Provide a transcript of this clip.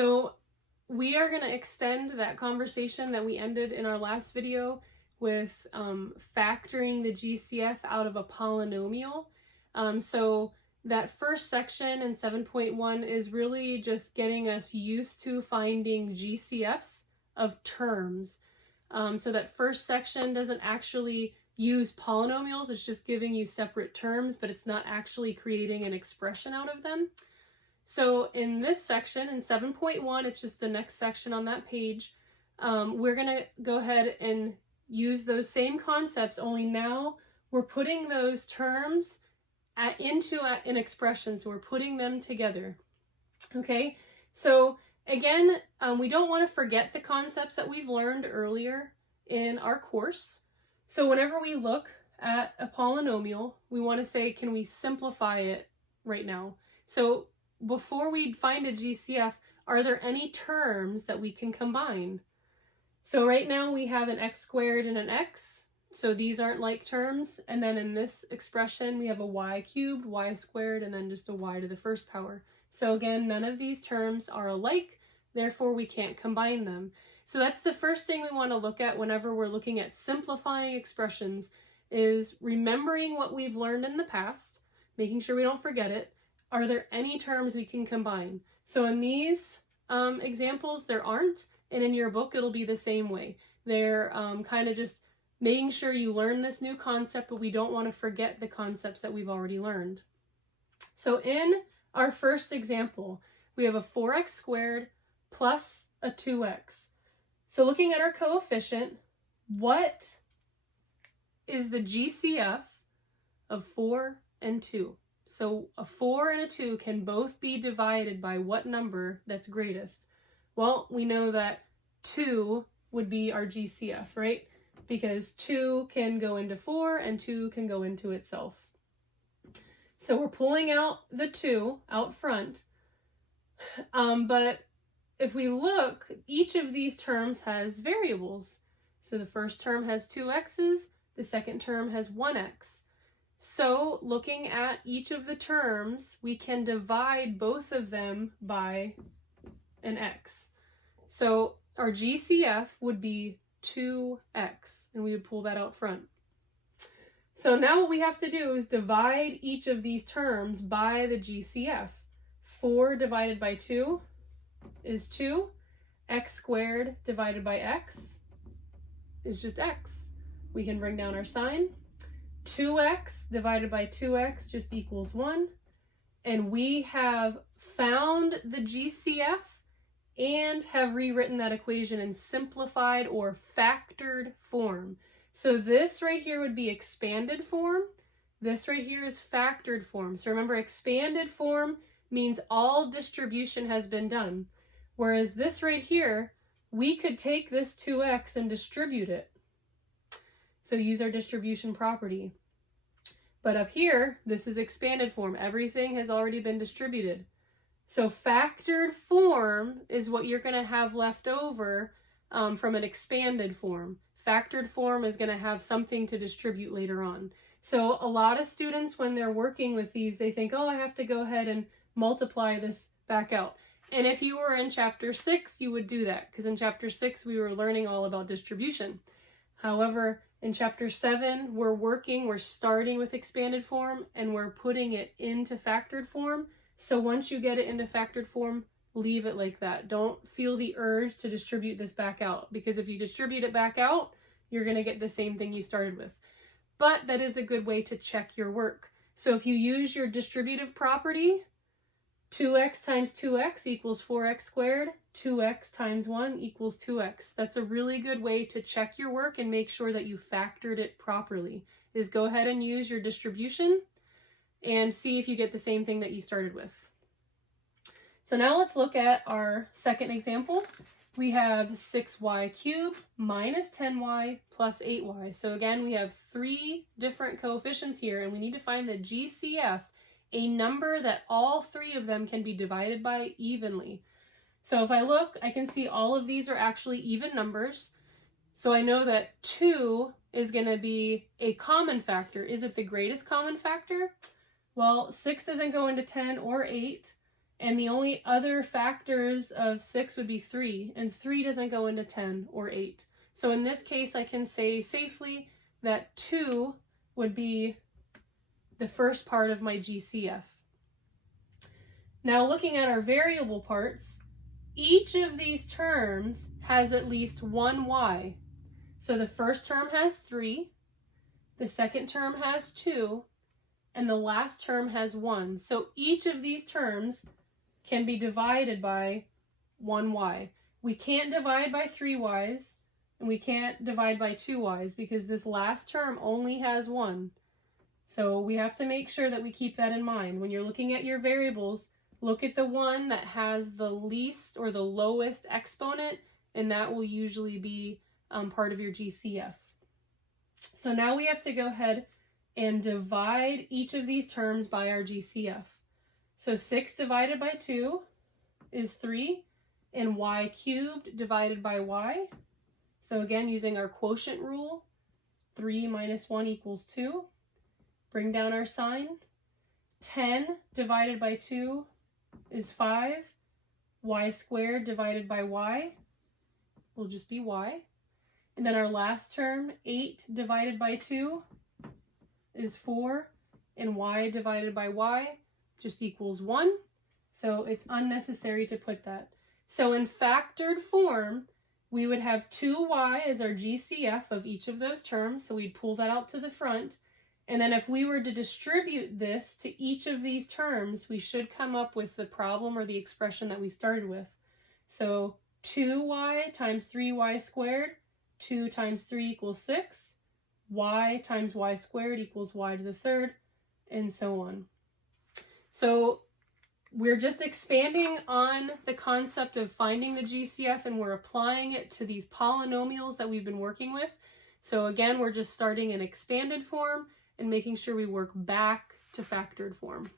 So we are going to extend that conversation that we ended in our last video with factoring the GCF out of a polynomial. So that first section in 7.1 is really just getting us used to finding GCFs of terms. So that first section doesn't actually use polynomials, it's just giving you separate terms, but it's not actually creating an expression out of them. So in this section, in 7.1, it's just the next section on that page, we're going to go ahead and use those same concepts, only now we're putting those terms into an expression, so we're putting them together. Okay, so again, we don't want to forget the concepts that we've learned earlier in our course. So whenever we look at a polynomial, we want to say, can we simplify it right now? So before we find a GCF, are there any terms that we can combine? So right now we have an x squared and an x, so these aren't like terms. And then in this expression, we have a y cubed, y squared, and then just a y to the first power. So again, none of these terms are alike, therefore we can't combine them. So that's the first thing we want to look at whenever we're looking at simplifying expressions, is remembering what we've learned in the past, making sure we don't forget it. Are there any terms we can combine? So in these examples, there aren't, and in your book, it'll be the same way. They're kind of just making sure you learn this new concept, but we don't want to forget the concepts that we've already learned. So in our first example, we have a 4x squared plus a 2x. So looking at our coefficient, what is the GCF of 4 and 2? So a 4 and a 2 can both be divided by what number that's greatest? Well, we know that 2 would be our GCF, right? Because 2 can go into 4 and 2 can go into itself. So we're pulling out the 2 out front, but if we look, each of these terms has variables. So the first term has 2 x's, the second term has 1x. So looking at each of the terms, we can divide both of them by an x. So our GCF would be 2x, and we would pull that out front. So now what we have to do is divide each of these terms by the GCF. 4 divided by 2 is 2. X squared divided by x is just x. We can bring down our sign. 2x divided by 2x just equals 1. And we have found the GCF and have rewritten that equation in simplified or factored form. So this right here would be expanded form. This right here is factored form. So remember, expanded form means all distribution has been done. Whereas this right here, we could take this 2x and distribute it. So use our distribution property. But up here, this is expanded form. Everything has already been distributed. So factored form is what you're going to have left over from an expanded form. Factored form is going to have something to distribute later on. So a lot of students, when they're working with these, they think, oh, I have to go ahead and multiply this back out. And if you were in chapter 6, you would do that, because in chapter 6, we were learning all about distribution. However, in chapter 7, we're starting with expanded form and we're putting it into factored form. So once you get it into factored form, leave it like that. Don't feel the urge to distribute this back out, because if you distribute it back out, you're going to get the same thing you started with. But that is a good way to check your work. So if you use your distributive property, 2x times 2x equals 4x squared, 2x times 1 equals 2x. That's a really good way to check your work and make sure that you factored it properly, is go ahead and use your distribution and see if you get the same thing that you started with. So now let's look at our second example. We have 6y cubed minus 10y plus 8y. So again, we have 3 different coefficients here, and we need to find the GCF, a number that all 3 of them can be divided by evenly. So if I look, I can see all of these are actually even numbers. So I know that 2 is going to be a common factor. Is it the greatest common factor? Well, 6 doesn't go into 10 or 8, And the only other factors of 6 would be 3, and 3 doesn't go into 10 or 8. So in this case, I can say safely that 2 would be the first part of my GCF. Now looking at our variable parts, each of these terms has at least one y. So the first term has 3, the second term has 2, and the last term has 1. So each of these terms can be divided by 1y. We can't divide by 3y's, and we can't divide by 2y's because this last term only has 1. So we have to make sure that we keep that in mind. When you're looking at your variables, look at the one that has the least or the lowest exponent, and that will usually be part of your GCF. So now we have to go ahead and divide each of these terms by our GCF. So 6 divided by 2 is 3, and y cubed divided by y. So again, using our quotient rule, 3 minus 1 equals 2. Bring down our sign. 10 divided by 2 is 5. Y squared divided by y will just be y. And then our last term, 8 divided by 2 is 4, and y divided by y just equals 1. So it's unnecessary to put that. So in factored form, we would have 2y as our GCF of each of those terms. So we'd pull that out to the front. And then if we were to distribute this to each of these terms, we should come up with the problem or the expression that we started with. So 2y times 3y squared, 2 times 3 equals 6. Y times y squared equals y to the third, and so on. So we're just expanding on the concept of finding the GCF, and we're applying it to these polynomials that we've been working with. So again, we're just starting in expanded form and making sure we work back to factored form.